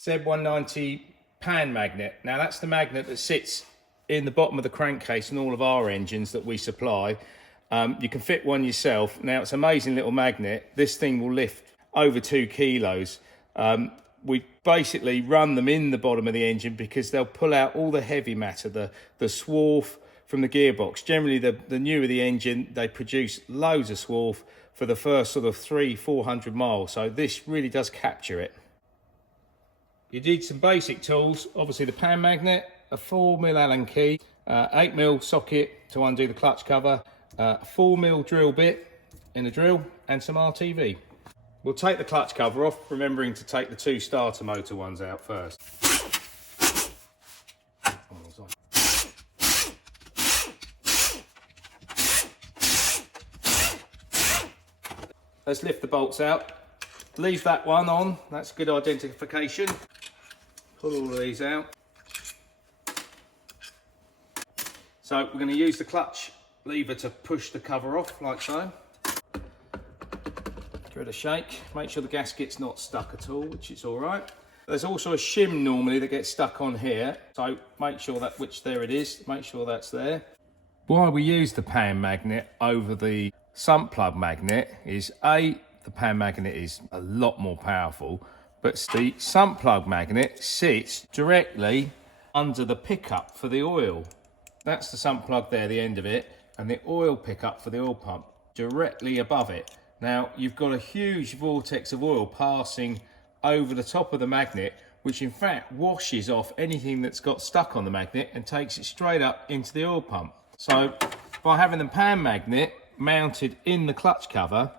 Z190 pan magnet. Now that's the magnet that sits in the bottom of the crankcase in all of our engines that we supply. You can fit one yourself. Now it's an amazing little magnet. This thing will lift over 2 kilos. We basically run them in the bottom of the engine because they'll pull out all the heavy matter, the swarf from the gearbox. Generally, the newer the engine, they produce loads of swarf for the first sort of 300-400 miles. So this really does capture it. You need some basic tools. Obviously the pan magnet, a 4mm Allen key, 8mm socket to undo the clutch cover, a 4mm drill bit in a drill, and some RTV. We'll take the clutch cover off, remembering to take the 2 starter motor ones out first. Let's lift the bolts out. Leave that one on, that's good identification. Pull all of these out. So we're going to use the clutch lever to push the cover off, like so. Give it a shake, make sure the gasket's not stuck at all, which is all right. There's also a shim normally that gets stuck on here, so make sure that, there it is, make sure that's there. Why we use the pan magnet over the sump plug magnet is the pan magnet is a lot more powerful, but the sump plug magnet sits directly under the pickup for the oil. That's the sump plug there, the end of it, and the oil pickup for the oil pump directly above it. Now, you've got a huge vortex of oil passing over the top of the magnet, which in fact washes off anything that's got stuck on the magnet and takes it straight up into the oil pump. So by having the pan magnet mounted in the clutch cover,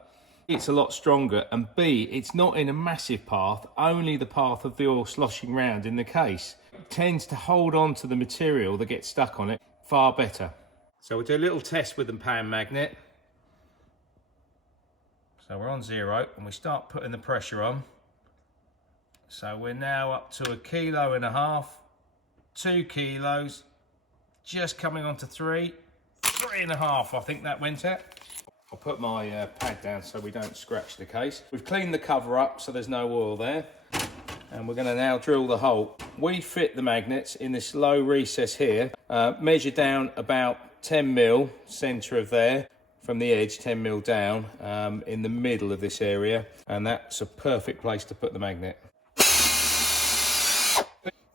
it's a lot stronger, and B, it's not in a massive path, only the path of the oil sloshing round in the case. It tends to hold on to the material that gets stuck on it far better. So we'll do a little test with the pan magnet. So we're on 0 and we start putting the pressure on. So we're now up to 1.5 kilos, 2 kilos, just coming on to 3.5, I think that went at. I'll put my pad down so we don't scratch the case. We've cleaned the cover up so there's no oil there. And we're going to now drill the hole. We fit the magnets in this low recess here, measure down about 10mm, centre of there, from the edge, 10mm down, in the middle of this area, and that's a perfect place to put the magnet.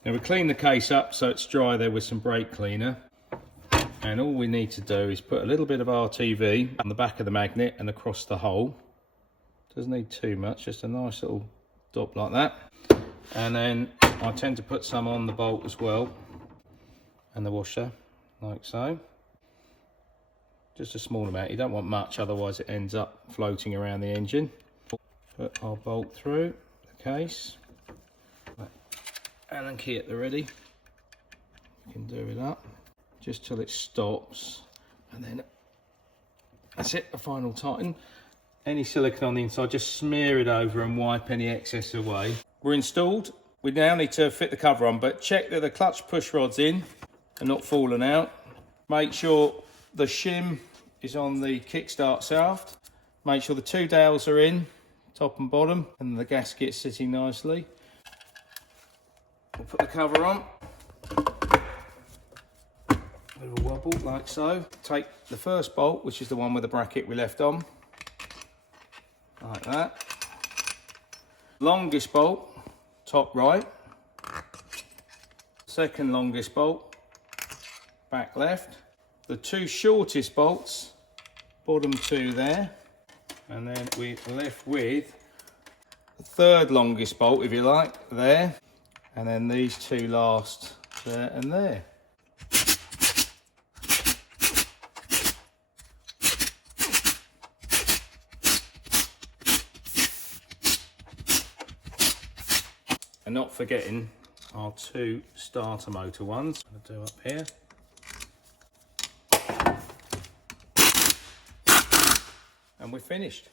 Now we clean the case up so it's dry there with some brake cleaner, and all we need to do is put a little bit of RTV on the back of the magnet and across the hole. Doesn't need too much, just a nice little dot like that. And then I tend to put some on the bolt as well, and the washer, like so. Just a small amount, you don't want much, otherwise it ends up floating around the engine. Put our bolt through the case. Allen key at the ready. You can do it up, just till it stops. And then that's it, the final tighten. Any silicone on the inside, just smear it over and wipe any excess away. We're installed. We now need to fit the cover on, but check that the clutch push rod's in and not falling out. Make sure the shim is on the kickstart shaft. Make sure the 2 dowels are in, top and bottom, and the gasket's sitting nicely. We'll put the cover on. With a wobble, like so. Take the first bolt, which is the one with the bracket we left on. Like that. Longest bolt, top right. Second longest bolt, back left. The 2 shortest bolts, bottom 2 there, and then we're left with the 3rd longest bolt, if you like, there, and then these 2 last there and there. And not forgetting our 2 starter motor ones. I'll do up here. And we're finished.